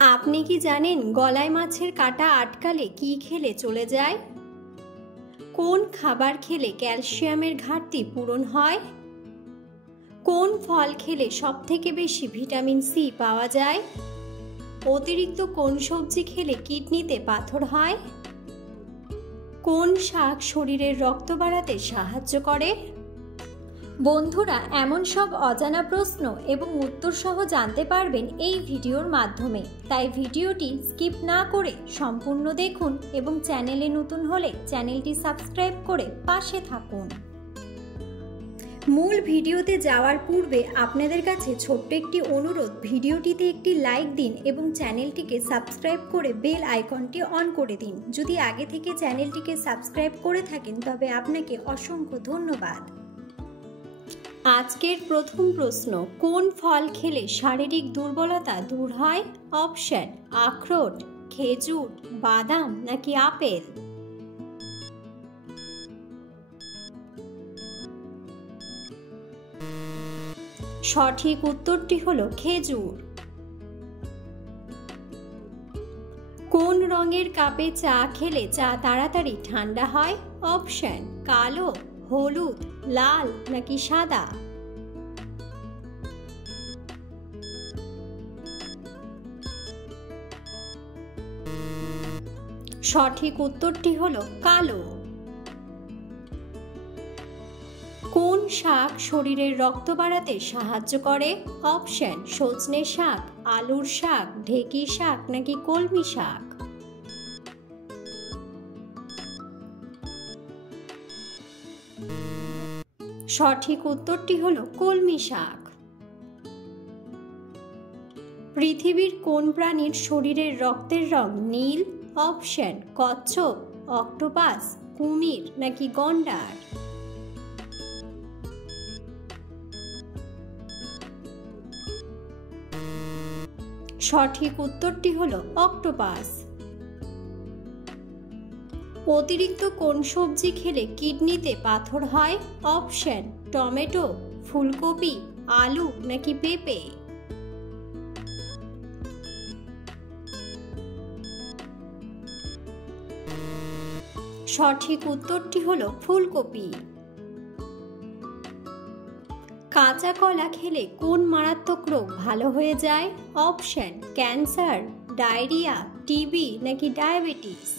আপনি কি জানেন গলায় মাছের কাঁটা আটকালে কি খেলে চলে যায়? কোন খাবার খেলে ক্যালসিয়ামের ঘাটতি পূরণ হয়? কোন ফল খেলে সবথেকে বেশি ভিটামিন সি পাওয়া যায়? অতিরিক্ত কোন সবজি খেলে কিডনিতে পাথর হয়? কোন শাক শরীরের রক্ত বাড়াতে সাহায্য করে? বন্ধুরা, এমন সব অজানা প্রশ্ন এবং উত্তর সহ জানতে পারবেন এই ভিডিওর মাধ্যমে, তাই ভিডিওটি স্কিপ না করে সম্পূর্ণ দেখুন এবং চ্যানেলে নতুন হলে চ্যানেলটি সাবস্ক্রাইব করে পাশে থাকুন। মূল ভিডিওতে যাওয়ার পূর্বে আপনাদের কাছে ছোট্ট একটি অনুরোধ, ভিডিওটিতে একটি লাইক দিন এবং চ্যানেলটিকে সাবস্ক্রাইব করে বেল আইকনটি অন করে দিন। যদি আগে থেকে চ্যানেলটিকে সাবস্ক্রাইব করে থাকেন তবে আপনাকে অসংখ্য ধন্যবাদ। আজকের প্রথম প্রশ্ন, কোন ফল খেলে শারীরিক দুর্বলতা দূর হয়? অপশন: আখরোট, খেজুর, বাদাম নাকি আপেল? সঠিক উত্তরটি হলো খেজুর। কোন রঙের কাপে চা খেলে চা তাড়াতাড়ি ঠান্ডা হয়? অপশন: কালো, হলুদ, লাল নাকি সাদা? সঠিক উত্তরটি হলো কালো। কোন শাক শরীরের রক্ত বাড়াতে সাহায্য করে? অপশন: সজনে শাক, আলুর শাক, ঢেঁকি শাক নাকি কলমি শাক? সঠিক উত্তরটি হলো কলমি শাক। পৃথিবীর কোন প্রাণীর শরীরের রক্তের রং নীল? অপশন: কচ্ছপ, অক্টোপাস, কুমির নাকি গন্ডার? সঠিক উত্তরটি হলো অক্টোপাস। অতিরিক্ত কোন সবজি খেলে কিডনিতে পাথর হয়? অপশন: টমেটো, ফুলকপি, আলু নাকি পেঁপে? সঠিক উত্তরটি হলো ফুলকপি। কাঁচা কলা খেলে কোন মারাত্মক রোগ ভালো হয়ে যায়? অপশন: ক্যান্সার, ডায়রিয়া, টিবি নাকি ডায়াবেটিস?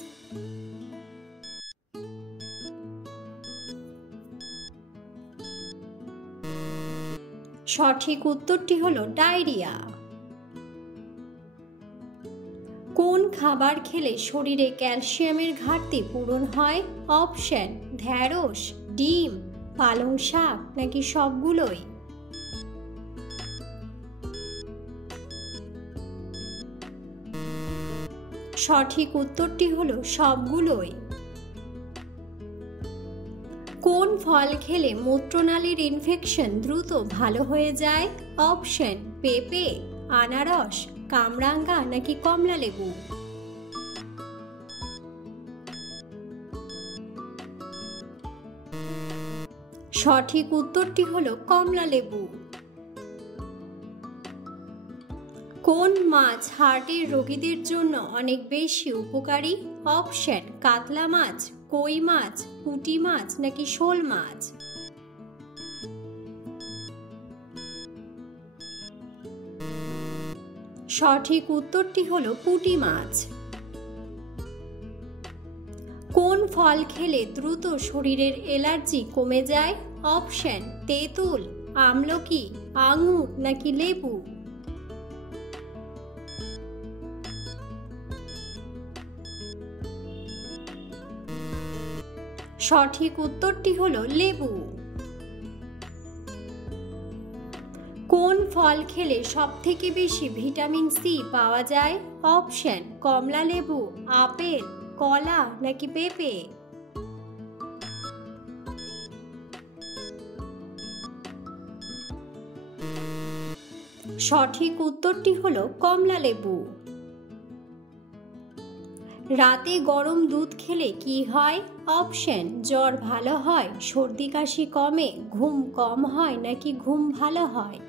সঠিক উত্তরটি হলো ডায়রিয়া। কোন খাবার খেলে শরীরে ক্যালসিয়ামের ঘাটতি পূরণ হয়? অপশন: ঢ্যাঁড়স, ডিম, পালং শাক নাকি সবগুলোই? সঠিক উত্তরটি হলো সবগুলোই। কোন ফল খেলে মূত্রনালীর ইনফেকশন দ্রুত ভালো হয়ে যায়? অপশন: পেঁপে, আনারস, কামরাঙ্গা নাকি কমলা লেবু? সঠিক উত্তরটি হলো কমলা লেবু। কোন মাছ হার্টের রোগীদের জন্য অনেক বেশি উপকারী? অপশন: কাতলা মাছ, কই মাছ, পুঁটি মাছ নাকি শোল মাছ? সঠিক উত্তরটি হলো পুঁটি মাছ। কোন ফল খেলে দ্রুত শরীরের অ্যালার্জি কমে যায়? অপশন: তেঁতুল, আমলকি, আঙুর নাকি লেবু? সঠিক উত্তরটি হলো লেবু। কোন ফল খেলে সবথেকে বেশি ভিটামিন সি পাওয়া যায়? অপশন: কমলা লেবু, আপেল, কলা নাকি পেঁপে? সঠিক উত্তরটি হলো কমলা লেবু। রাতে গরম দুধ খেলে কি হয়? অপশন: জ্বর ভালো হয়, সর্দি কাশি কমে, ঘুম কম হয় নাকি ঘুম ভালো হয়?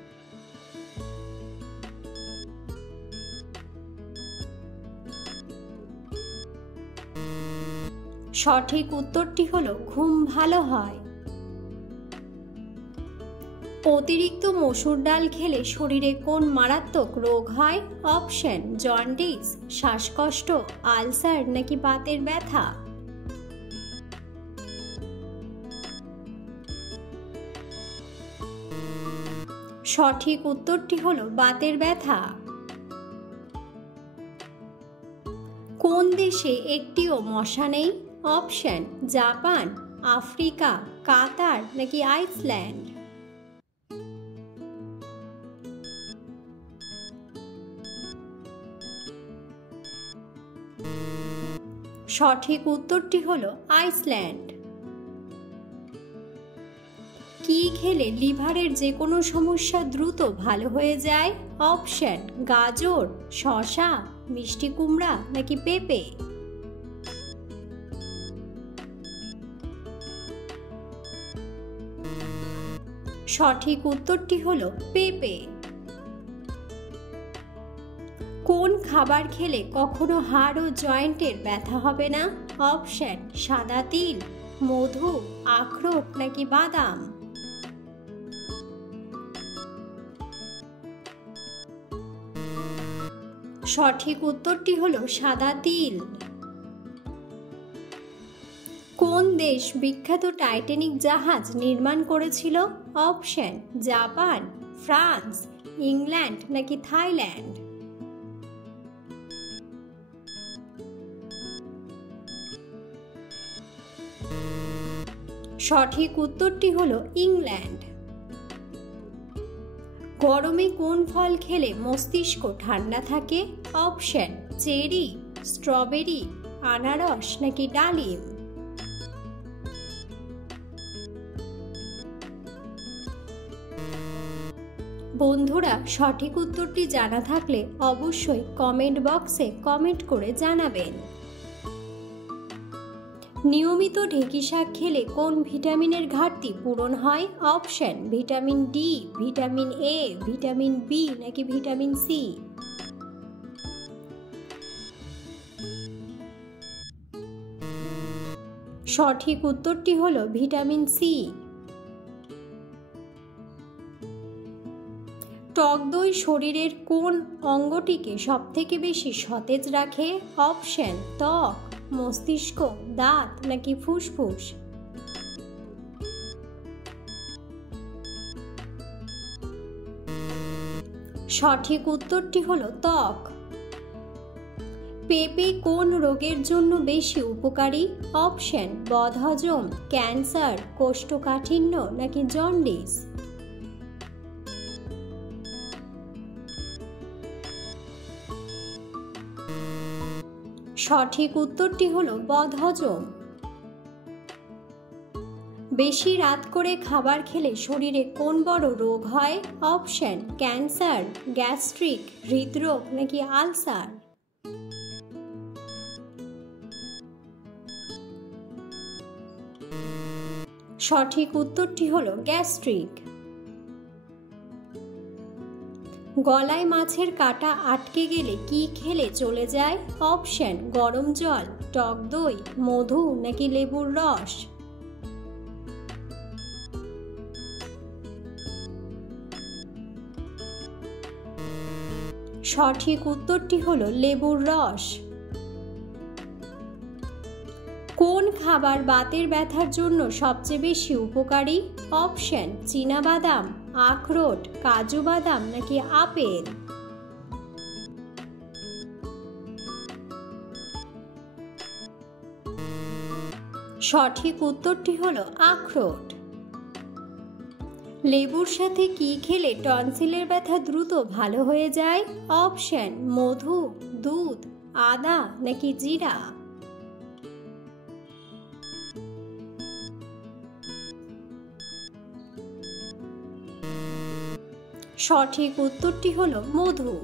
সঠিক উত্তরটি হলো ঘুম ভালো হয়। অতিরিক্ত মসুর ডাল খেলে শরীরে কোন মারাত্মক রোগ হয়? অপশন জন্ডিস, শ্বাসকষ্ট, আলসার নাকি বাতের ব্যথা। সঠিক উত্তরটি হলো বাতের ব্যথা। কোন দেশে একটিও মশা নেই? অপশন জাপান, আফ্রিকা, কাতার নাকি আইসল্যান্ড। সঠিক উত্তরটি হলো আইসল্যান্ড। কি খেলে লিভারের যে কোনো সমস্যা দ্রুত ভালো হয়ে যায়? অপশন গাজর, শসা, মিষ্টি কুমড়া নাকি পেঁপে। সঠিক উত্তরটি হলো পেঁপে। কোন খাবার খেলে কখনো হাড় ও জয়েন্টের ব্যথা হবে না? অপশন সাদা তিল, মধু, আখরোট নাকি বাদাম। সঠিক উত্তরটি হলো সাদা তিল। কোন দেশ বিখ্যাত টাইটানিক জাহাজ নির্মাণ করেছিল? অপশন জাপান, ফ্রান্স, ইংল্যান্ড নাকি থাইল্যান্ড। সঠিক উত্তরটি হলো ইংল্যান্ড। গরমে কোন ফল খেলে মস্তিষ্ক ঠান্ডা থাকে? অপশন চেরি, স্ট্রবেরি, আনারস নাকি ডালিম। বন্ধুরা, সঠিক উত্তরটি জানা থাকলে অবশ্যই কমেন্ট বক্সে কমেন্ট করে জানাবেন। নিয়মিত ঢেঁকি শাক খেলে কোন ভিটামিনের ঘাটতি পূরণ হয়? Option vitamin D, vitamin A, vitamin B নাকি ভিটামিন সি। সঠিক উত্তরটি হলো ভিটামিন সি। টক দই শরীরের কোন অঙ্গটিকে সবথেকে বেশি সতেজ রাখে? অপশন ত্বক, মস্তিষ্ক, দাঁত নাকি ফুসফুস। সঠিক উত্তরটি হলো ত্বক। পেঁপে কোন রোগের জন্য বেশি উপকারী? অপশন বদহজম, ক্যান্সার, কোষ্ঠকাঠিন্য নাকি জন্ডিস। সঠিক উত্তরটি হলো বদহজম। বেশি রাত করে খাবার খেলে শরীরে কোন বড় রোগ হয়? অপশন ক্যান্সার, গ্যাস্ট্রিক, হৃদরোগ নাকি আলসার। সঠিক উত্তরটি হলো গ্যাস্ট্রিক। গলায় মাছের কাঁটা আটকে গেলে কি খেলে চলে যায়? অপশন গরম জল, টক দই, মধু নাকি লেবুর রস। সঠিক উত্তরটি হলো লেবুর রস। কোন খাবার বাতের ব্যথার জন্য সবচেয়ে বেশি উপকারী? অপশন চীনাবাদাম, আখরোট, কাজু বাদাম নাকি আপেল। সঠিক উত্তরটি হলো আখরোট। লেবুর সাথে কি খেলে টনসিলের ব্যথা দ্রুত ভালো হয়ে যায়? অপশন মধু, দুধ, আদা নাকি জিরা। সঠিক উত্তরটি হলো মধু।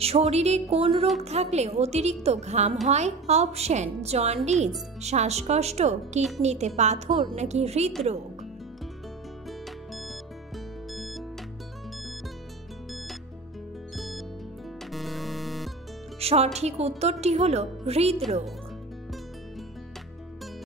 শরীরে কোন রোগ থাকলে অতিরিক্ত ঘাম হয়? অপশন জন্ডিস, শ্বাসকষ্ট, কিডনিতে পাথর নাকি হৃদরোগ। সঠিক উত্তরটি হলো হৃদরোগ।